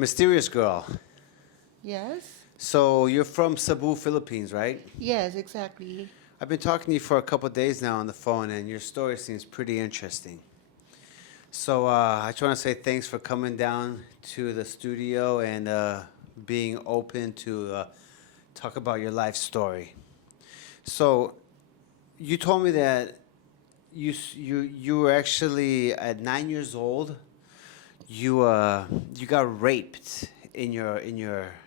Mysterious girl. Yes? So you're from Cebu, Philippines, right? Yes, exactly. I've been talking to you for a couple of days now on the phone, and your story seems pretty interesting. So I just want to say thanks for coming down to the studio and being open to talk about your life story. So you told me that you were actually at 9 years old. You got raped in your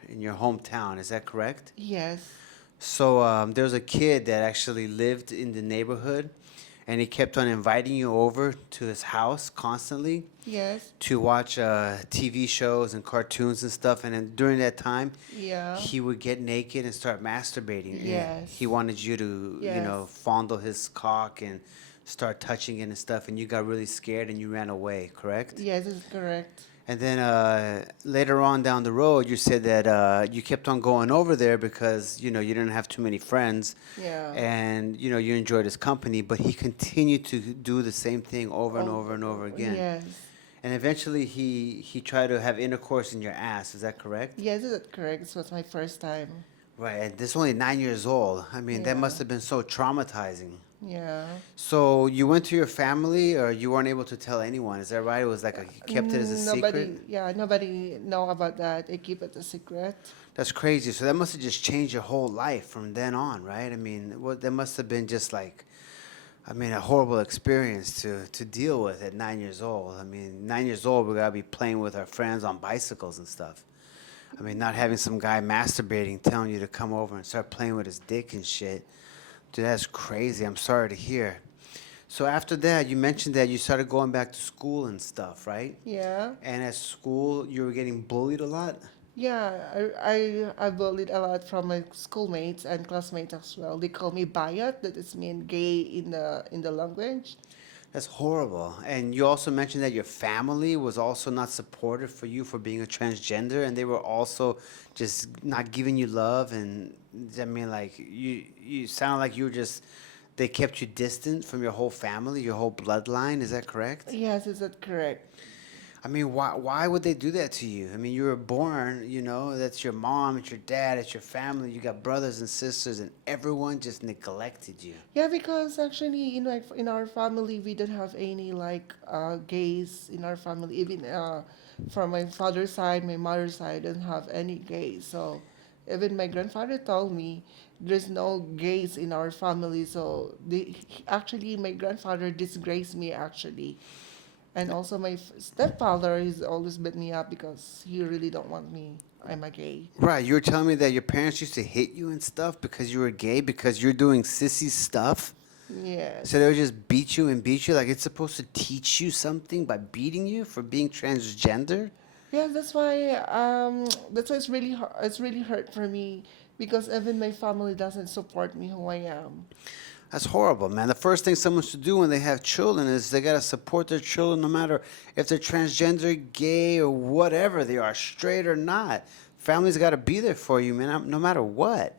hometown. Is that correct? Yes. So there was a kid that actually lived in the neighborhood, and he kept on inviting you over to his house constantly Yes. to watch TV shows and cartoons and stuff. And then during that time, Yeah. he would get naked and start masturbating. And he Yes. wanted you to, Yes. fondle his cock and start touching it and stuff. And you got really scared and you ran away, correct? Yes, is correct. And then later on down the road, you said that you kept on going over there because you didn't have too many friends, Yeah. and you enjoyed his company. But he continued to do the same thing over and over and over again. Yes. And eventually, he tried to have intercourse in your ass. Is that correct? Yes, is correct? This was my first time. Right. And this only 9 years old. I mean, that Yeah. must have been so traumatizing. Yeah. So you went to your family, or you weren't able to tell anyone? Is that right? It was like you kept it as a Nobody, secret. yeah, nobody know about that. I keep it a secret. That's crazy. So that must have just changed your whole life from then on, right? I mean, that must have been just like, a horrible experience to deal with at 9 years old. I mean, 9 years old, we gotta be playing with our friends on bicycles and stuff. I mean, not having some guy masturbating, telling you to come over and start playing with his dick and shit. Dude, that's crazy. I'm sorry to hear. So after that, you mentioned that you started going back to school and stuff, right? Yeah. And at school, you were getting bullied a lot? Yeah, I bullied a lot from my schoolmates and classmates as well. They call me bayat, that is mean gay in the language. That's horrible. And you also mentioned that your family was also not supportive for you for being a transgender, and they were also just not giving you love. And I mean, like you sound like you were just they kept you distant from your whole family, your whole bloodline. Is that correct? Yes, is that correct? I mean, why would they do that to you? I mean, you were born, that's your mom, it's your dad, it's your family. You got brothers and sisters, and everyone just neglected you. Yeah, because actually in our family we don't have any gays in our family. Even from my father's side, my mother's side, don't have any gays. So even my grandfather told me there's no gays in our family. So actually my grandfather disgraced me actually. And also my stepfather, he's always beat me up because he really don't want me. I'm a gay. Right, you were telling me that your parents used to hit you and stuff because you were gay, because you're doing sissy stuff. So they Yes. would just beat you and beat you, like it's supposed to teach you something by beating you for being transgender? Yeah, that's why it's really hurt for me because even my family doesn't support me who I am. That's horrible, man. The first thing someone should do when they have children is they gotta support their children no matter if they're transgender, gay, or whatever they are, straight or not. Families gotta be there for you, man, no matter what.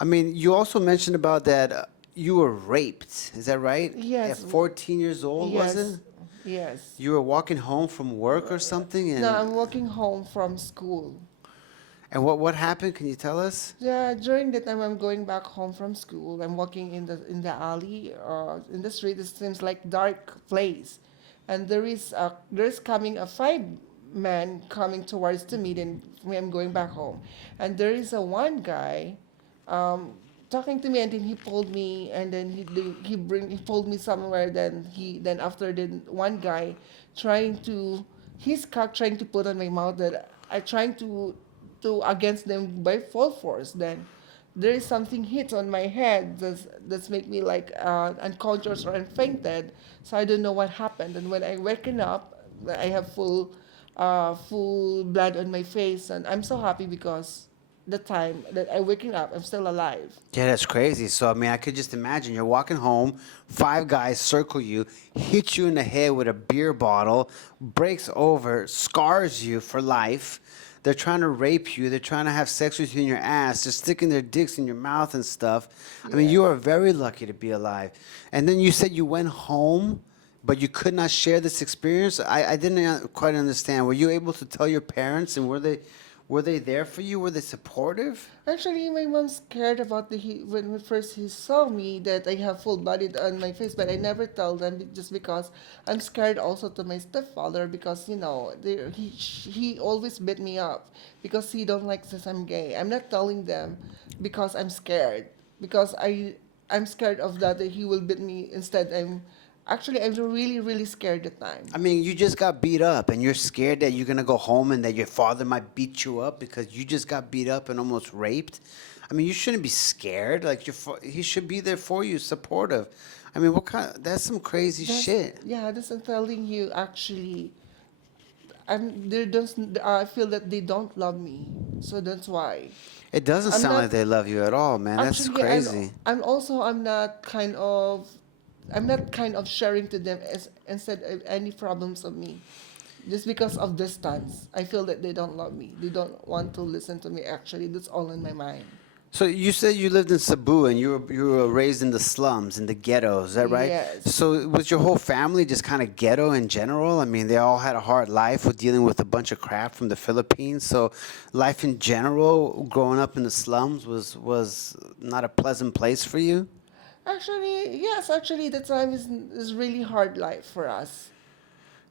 I mean, you also mentioned about that you were raped. Is that right? At Yes. 14 years old, was Yes. it? Yes. You were walking home from work or something, No, and I'm walking home from school. what happened? Can you tell us? Yeah, during the time I'm going back home from school, I'm walking in the alley, in the street. It seems like dark place, and there's coming a five man coming towards to me. Then when I'm going back home, and there is a one guy, um, talking to me, and then he pulled me, and then he pulled me somewhere. Then after then one guy trying to his cock trying to put on my mouth that I trying to against them by full force. Then there is something hit on my head that's make me like unconscious or fainted. So I don't know what happened. And when I waken up, I have full blood on my face, and I'm so happy because the time that I waking up, I'm still alive. Yeah, that's crazy. So, I mean, I could just imagine you're walking home, five guys circle you, hit you in the head with a beer bottle, breaks over, scars you for life. They're trying to rape you. They're trying to have sex with you in your ass. They're sticking their dicks in your mouth and stuff. I mean, Yeah. you are very lucky to be alive. And then you said you went home but you could not share this experience. I didn't quite understand. Were you able to tell your parents, and were they there for you? Were they supportive? Actually, my mom scared about when first he saw me that I have full body on my face, but I never tell them just because I'm scared also to my stepfather because he always beat me up because he don't like since I'm gay. I'm not telling them because I'm scared because I'm scared of that he will beat me instead. I'm really scared at the time. I mean, you just got beat up, and you're scared that you're gonna go home and that your father might beat you up because you just got beat up and almost raped. I mean, you shouldn't be scared. Like he should be there for you, supportive. I mean, what kind? That's some crazy shit. That's I'm telling you. Actually, they don't. I feel that they don't love me, so that's why. It doesn't I'm sound not like they love you at all, man. That's actually. I'm. crazy. I'm also. I'm not kind of sharing to them as instead of any problems of me, just because of distance. I feel that they don't love me. They don't want to listen to me. Actually, that's all in my mind. So you said you lived in Cebu and you were raised in the slums, in the ghettos. Is that right? Yes. So was your whole family just kind of ghetto in general? I mean, they all had a hard life with dealing with a bunch of crap from the Philippines. So life in general, growing up in the slums, was not a pleasant place for you. Actually, yes. Actually, the time is really hard life for us.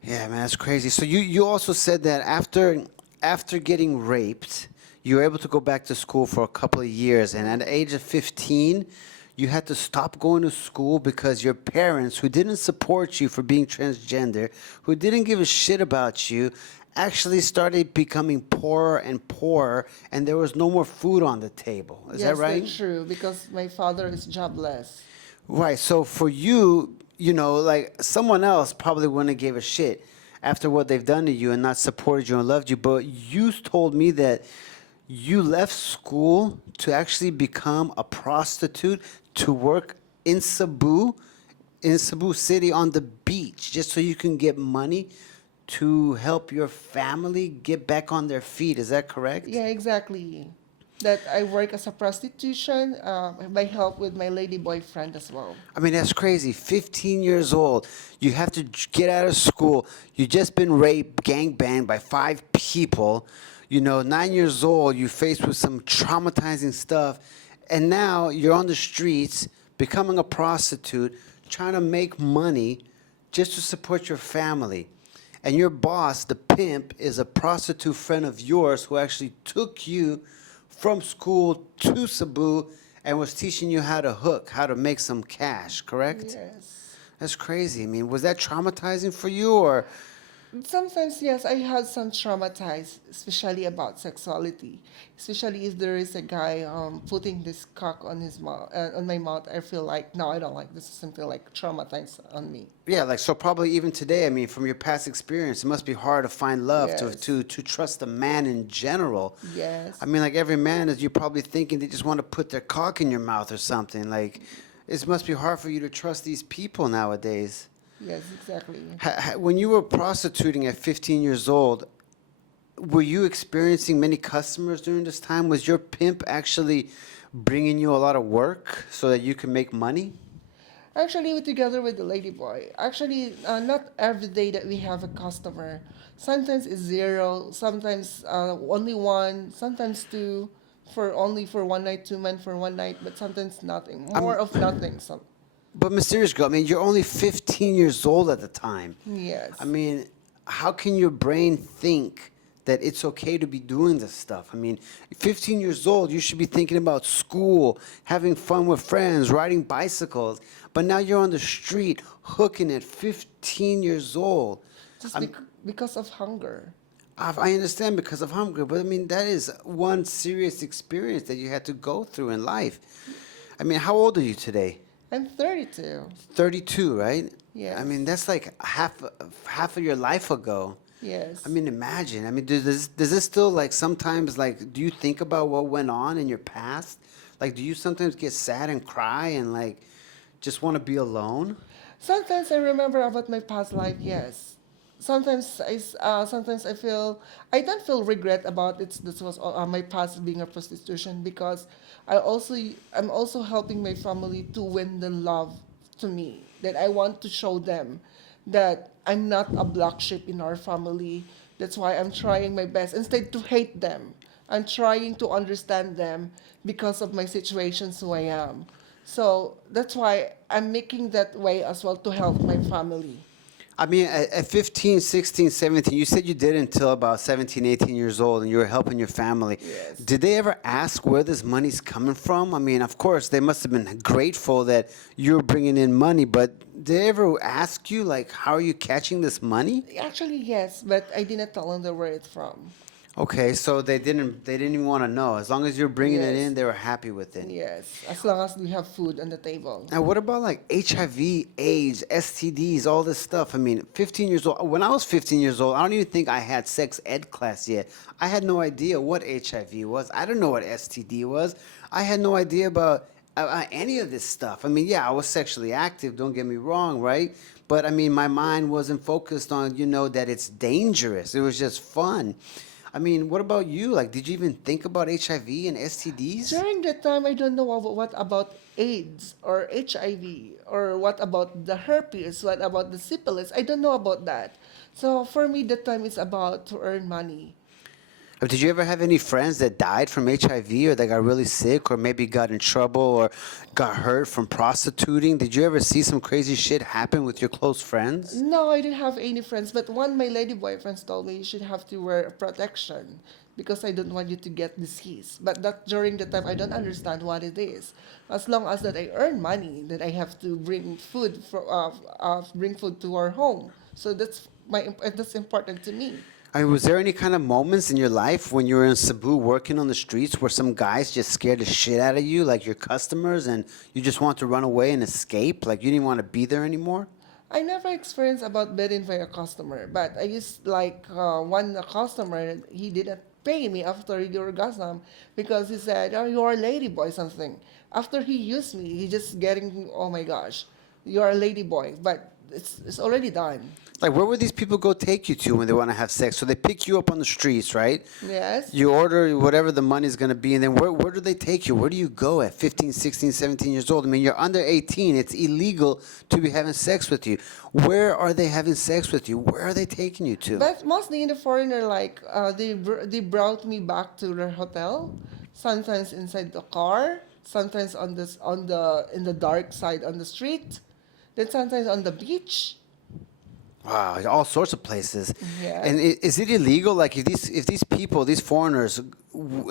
Yeah, man, that's crazy. So you also said that after getting raped, you were able to go back to school for a couple of years, and at the age of 15, you had to stop going to school because your parents, who didn't support you for being transgender, who didn't give a shit about you, actually started becoming poorer and poorer, and there was no more food on the table. Is that Yes, right? that's true because my father is jobless. Right. So for you, like someone else probably wouldn't have gave a shit after what they've done to you and not supported you and loved you. But you told me that you left school to actually become a prostitute to work in Cebu City on the beach, just so you can get money to help your family get back on their feet. Is that correct? Yeah, exactly. That I work as a prostitution by help with my lady boyfriend as well. I mean, that's crazy. 15 years old. You have to get out of school. You just been raped, gang banged by 5 people. 9 years old, you're faced with some traumatizing stuff. And now you're on the streets, becoming a prostitute, trying to make money just to support your family. And your boss, the pimp, is a prostitute friend of yours who actually took you from school to Cebu and was teaching you how to hook, how to make some cash, correct? Yes. That's crazy. I mean, was that traumatizing for you or Sometimes, yes, I had some traumatized, especially about sexuality. Especially if there is a guy putting this cock on his mouth, on my mouth, I feel like no, I don't like this. Is something like traumatized on me. yeah, like so probably even today, I mean, from your past experience, it must be hard to find love to Yes. to trust a man in general. Yes. I mean, like every man is you're probably thinking they just want to put their cock in your mouth or something. Like it must be hard for you to trust these people nowadays. Yes, exactly. When you were prostituting at 15 years old, were you experiencing many customers during this time? Was your pimp actually bringing you a lot of work so that you can make money? Actually, we together with the lady boy. Actually, not every day that we have a customer. Sometimes it's zero. Sometimes only one. Sometimes two. For only for one night, 2 men for one night. But sometimes nothing. More of nothing. Some. But mysterious girl, I mean, you're only 15 years old at the time. Yes. I mean, how can your brain think that it's okay to be doing this stuff? I mean, 15 years old, you should be thinking about school, having fun with friends, riding bicycles. But now you're on the street hooking at 15 years old. Just I'm- because of hunger. I understand because of hunger, but I mean, that is one serious experience that you had to go through in life. I mean, how old are you today? I'm 32. 32, right? Yes. I mean, that's like half of your life ago. Yes. I mean, imagine. I mean, does this still like sometimes like do you think about what went on in your past? Like, do you sometimes get sad and cry and like just want to be alone? Sometimes I remember about my past life. Yes. Sometimes I feel I don't feel regret about it. This was my past being a prostitution because I'm also helping my family to win the love to me that I want to show them that I'm not a black sheep in our family. That's why I'm trying my best. Instead to hate them, I'm trying to understand them because of my situations who I am. So that's why I'm making that way as well to help my family. I mean, at 15, 16, 17, you said you did until about 17, 18 years old and you were helping your family. Yes. Did they ever ask where this money's coming from? I mean, of course, they must have been grateful that you were bringing in money, but did they ever ask you, like, how are you catching this money? Actually, yes, but I didn't tell them where it's from. Okay, so they didn't even want to know. As long as you're bringing it Yes. in, they were happy with it. Yes, as long as we have food on the table. Now, what about like HIV, AIDS, STDs, all this stuff? I mean, 15 years old. When I was 15 years old, I don't even think I had sex ed class yet. I had no idea what HIV was. I didn't know what STD was. I had no idea about any of this stuff. I mean, yeah, I was sexually active, don't get me wrong, right? But I mean, my mind wasn't focused on, that it's dangerous. It was just fun. I mean, what about you? Like, did you even think about HIV and STDs? During that time, I don't know what about AIDS or HIV or what about the herpes, what about the syphilis. I don't know about that. So for me, that time is about to earn money. Or did you ever have any friends that died from HIV or that got really sick or maybe got in trouble or got hurt from prostituting? Did you ever see some crazy shit happen with your close friends? No, I didn't have any friends, but one my lady boyfriends told me you should have to wear protection because I don't want you to get disease. But that during the time I don't understand what it is. As long as that I earn money, that I have to bring food to our home. So that's important to me. I mean, was there any kind of moments in your life when you were in Cebu working on the streets where some guys just scared the shit out of you, like your customers, and you just want to run away and escape? Like you didn't want to be there anymore? I never experienced about bedding by a customer, but I used like one customer, he didn't pay me after the orgasm because he said, "Oh, you're a lady boy," something. After he used me, he just getting, "Oh my gosh, you're a lady boy," but it's already done. Like, where would these people go take you to when they want to have sex? So they pick you up on the streets, right? Yes. You order whatever the money's going to be, and then where do they take you? Where do you go at 15, 16, 17 years old? I mean, you're under 18. It's illegal to be having sex with you. Where are they having sex with you? Where are they taking you to? But mostly in the foreigner, like they brought me back to their hotel, sometimes inside the car, sometimes on the in the dark side on the street, then sometimes on the beach. Wow, all sorts of places. Yeah. And is it illegal? Like, if these people, these foreigners,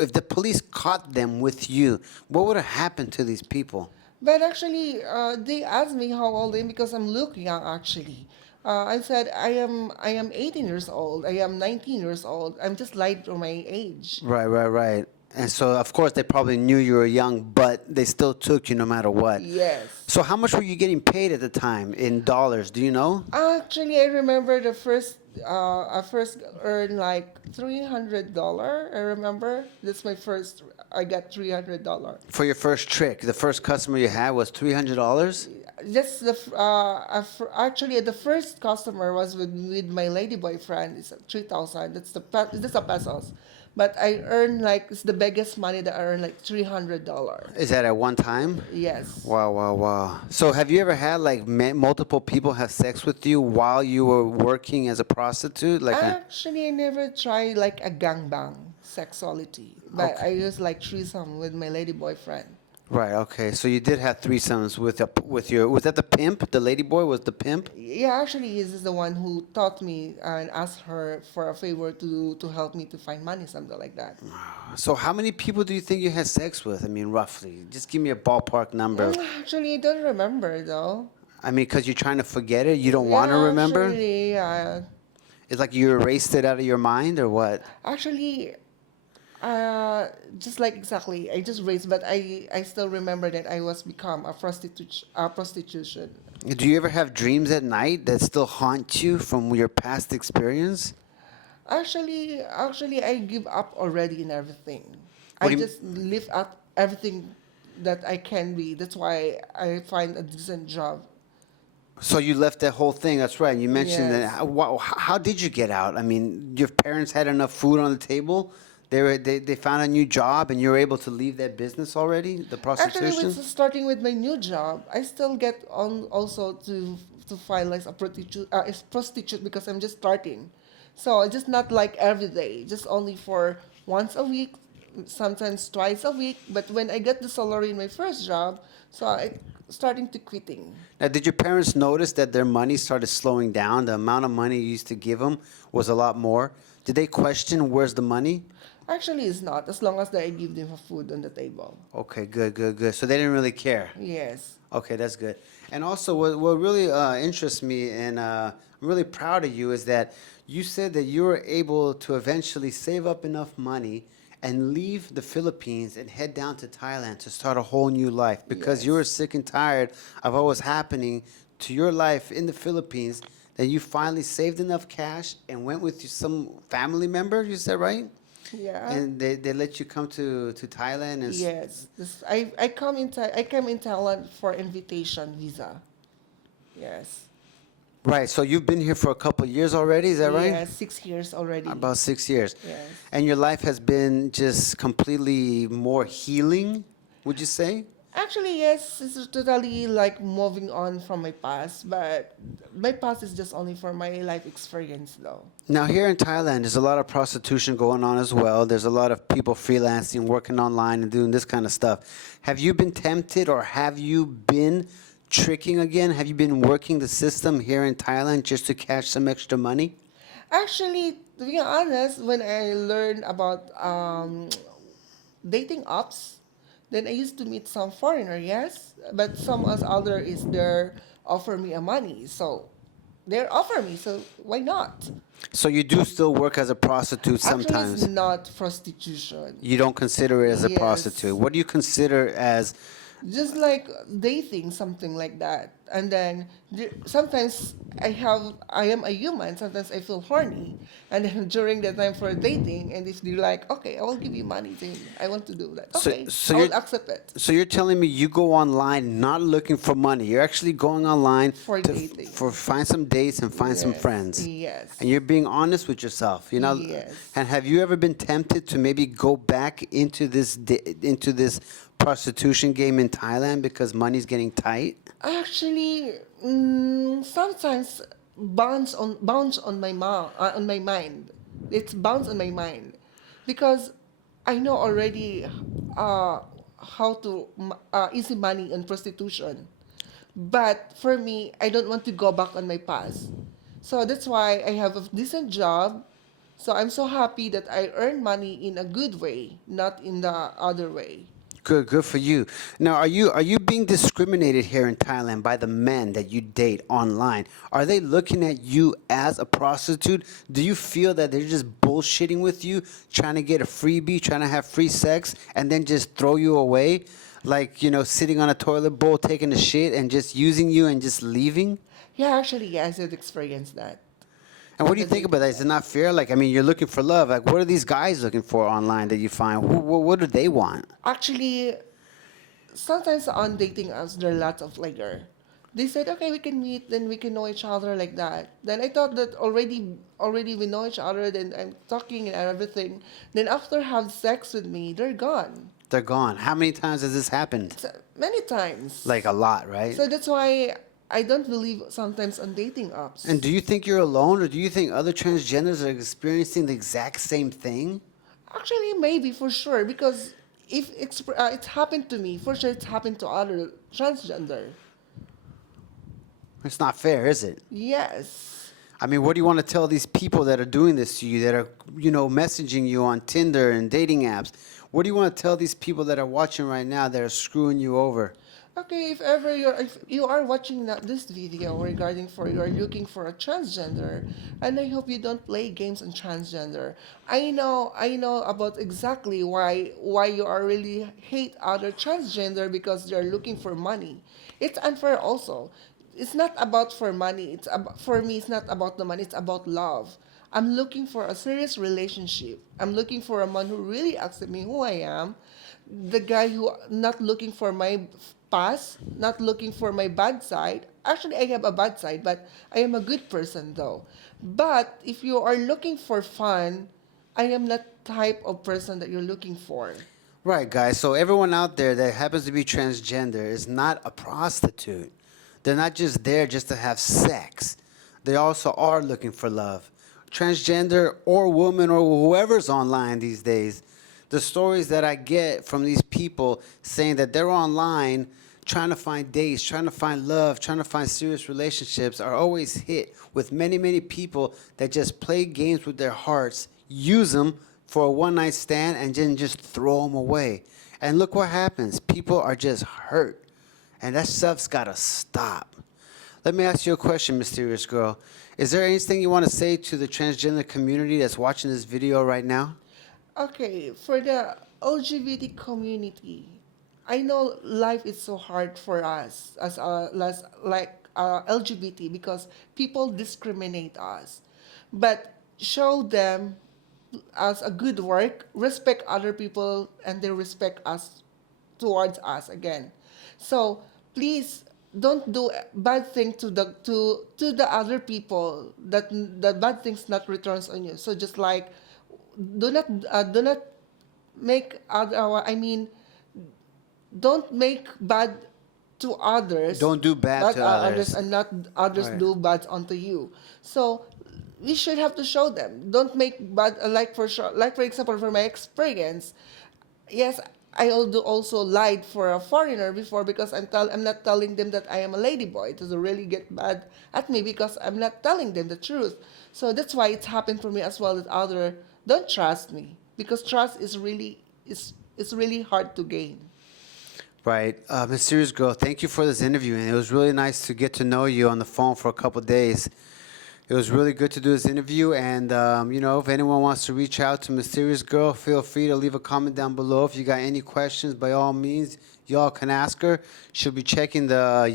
if the police caught them with you, what would have happened to these people? But actually, they asked me how old I am because I'm look young actually. I said I am 18 years old. I am 19 years old. I'm just lied for my age. Right, right, right. And so, of course, they probably knew you were young, but they still took you no matter what. Yes. So, how much were you getting paid at the time in dollars? Do you know? Actually, I remember I first earned like $300. I remember that's my first. I got $300. For your first trick, the first customer you had was $300? That's actually the first customer was with my lady boyfriend. It's 3,000. That's a pesos, but I earned like it's the biggest money that I earned like $300. Is that at one time? Yes. Wow, wow, wow. So, have you ever had like multiple people have sex with you while you were working as a prostitute? Actually, I never tried like a gangbang sexuality, but Okay. I just like threesome with my lady boyfriend. Right. Okay. So you did have threesomes with your was that the pimp? The lady boy was the pimp. Yeah, actually, he is the one who taught me and asked her for a favor to help me to find money, something like that. So how many people do you think you had sex with? I mean, roughly. Just give me a ballpark number. Actually, I don't remember though. I mean, because you're trying to forget it, you don't want to remember. Actually, It's like you erased it out of your mind, or what? actually, just like exactly, I just raised, but I still remember that I was become a prostitution. Do you ever have dreams at night that still haunt you from your past experience? Actually, I give up already in everything. What I do you? just live up everything that I can be. That's why I find a decent job. So you left that whole thing. That's right. You mentioned that. Yes. How did you get out? I mean, your parents had enough food on the table. They found a new job, and you were able to leave that business already, the Actually, prostitution. with starting with my new job, I still get on also to file as a prostitute because I'm just starting. So just not like every day, just only for once a week, sometimes twice a week. But when I get the salary in my first job, so I starting to quitting. Now, did your parents notice that their money started slowing down? The amount of money you used to give them was a lot more. Did they question where's the money? Actually, it's not as long as that I give them food on the table. Okay, good, good, good. So they didn't really care. Yes. Okay, that's good. And also, what really interests me, and I'm really proud of you, is that you said that you were able to eventually save up enough money and leave the Philippines and head down to Thailand to start a whole new life because you were Yes. sick and tired of what was happening to your life in the Philippines that you finally saved enough cash and went with some family member, you said, right? Yeah. And they let you come to Thailand and Yes. I came in Thailand for invitation visa. Yes. right. So you've been here for a couple of years already, is that right? Yes, 6 years already. About 6 years. Yes. And your life has been just completely more healing, would you say? Actually, yes, it's totally like moving on from my past, but my past is just only for my life experience though. Now, here in Thailand, there's a lot of prostitution going on as well. There's a lot of people freelancing, working online, and doing this kind of stuff. Have you been tempted or have you been tricking again? Have you been working the system here in Thailand just to cash some extra money? Actually, to be honest, when I learned about dating apps, then I used to meet some foreigner, yes, but some as other is there offer me a money, so they offer me, so why not? So you do still work as a prostitute Actually, it's sometimes. not prostitution. You don't consider it as a Yes, prostitute. What do you consider as just like dating, something like that. And then sometimes I am a human. Sometimes I feel horny, and then during the time for dating, and if they're like, okay, I will give you money, then I want to do that. so Okay, so I you're will accept it so you're telling me you go online not looking for money. You're actually going online for to dating. for find some dates and find some Yes, friends. yes, And you're being honest with yourself, you know. yes. And have you ever been tempted to maybe go back into into this prostitution game in Thailand because money's getting tight? Actually, sometimes bounce on my mind. It's bounce on my mind because I know already uh, how to easy money on prostitution. But for me, I don't want to go back on my past. So that's why I have a decent job. So I'm so happy that I earn money in a good way, not in the other way. Good, good for you. Now, are you being discriminated here in Thailand by the men that you date online? Are they looking at you as a prostitute? Do you feel that they're just bullshitting with you, trying to get a freebie, trying to have free sex, and then just throw you away? Like, sitting on a toilet bowl, taking a shit, and just using you and just leaving? Yeah, actually, yes, I've experienced that. And what do The you think about dating that? Is app. it not fair? Like, I mean, you're looking for love. Like, what are these guys looking for online that you find? What do they want? Actually, sometimes on dating apps, there are lots of layer. They said, okay, we can meet, then we can know each other like that. Then I thought that already we know each other, then I'm talking and everything. Then after have sex with me, they're gone. They're gone. How many times has this happened? So, many times. Like a lot, right? So that's why I don't believe sometimes on dating And apps. do you think you're alone, or do you think other transgenders are experiencing the exact same thing? Actually, maybe for sure, because if it's happened to me, for sure it's happened to other transgender. It's not fair, is it? Yes. I mean, what do you want to tell these people that are doing this to you, that are, messaging you on Tinder and dating apps? What do you want to tell these people that are watching right now that are screwing you over? Okay, if you are watching this video regarding for you are looking for a transgender, and I hope you don't play games on transgender. I know about exactly why you are really hate other transgender because they're looking for money. It's unfair also. It's not about for money. For me. It's not about the money. It's about love. I'm looking for a serious relationship. I'm looking for a man who really accepts me who I am, the guy who not looking for my past, not looking for my bad side. Actually, I have a bad side, but I am a good person though. But if you are looking for fun, I am not type of person that you're looking for. Right, guys. So everyone out there that happens to be transgender is not a prostitute. They're not just there just to have sex. They also are looking for love. Transgender or woman or whoever's online these days, the stories that I get from these people saying that they're online trying to find dates, trying to find love, trying to find serious relationships are always hit with many, many people that just play games with their hearts, use them for a one night stand, and then just throw them away. And look what happens. People are just hurt. And that stuff's got to stop. Let me ask you a question, Mysterious Girl. Is there anything you want to say to the transgender community that's watching this video right now? Okay, for the LGBT community, I know life is so hard for us as LGBT because people discriminate us, but show them as a good work, respect other people, and they respect us towards us again. So please don't do bad thing to the other people that the bad things not returns on you. So just like do not make other I mean don't make bad to others, Don't do bad to others others. and not others Right. do bad onto you. So we should have to show them. Don't make bad like for sure. Like for example, for my experience, yes, I also lied for a foreigner before because I'm not telling them that I am a ladyboy. It doesn't really get mad at me because I'm not telling them the truth. So that's why it's happened for me as well that other don't trust me because trust is really hard to gain. Right. Mysterious Girl, thank you for this interview. And it was really nice to get to know you on the phone for a couple days. It was really good to do this interview. And, if anyone wants to reach out to Mysterious Girl, feel free to leave a comment down below. If you got any questions, by all means, y'all can ask her. She'll be checking the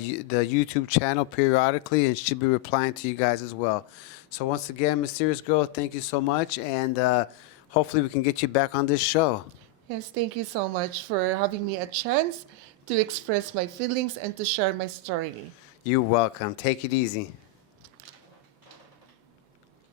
YouTube channel periodically, and she'll be replying to you guys as well. So once again, Mysterious Girl, thank you so much. And hopefully we can get you back on this show. Yes, thank you so much for having me a chance to express my feelings and to share my story. You're welcome. Take it easy.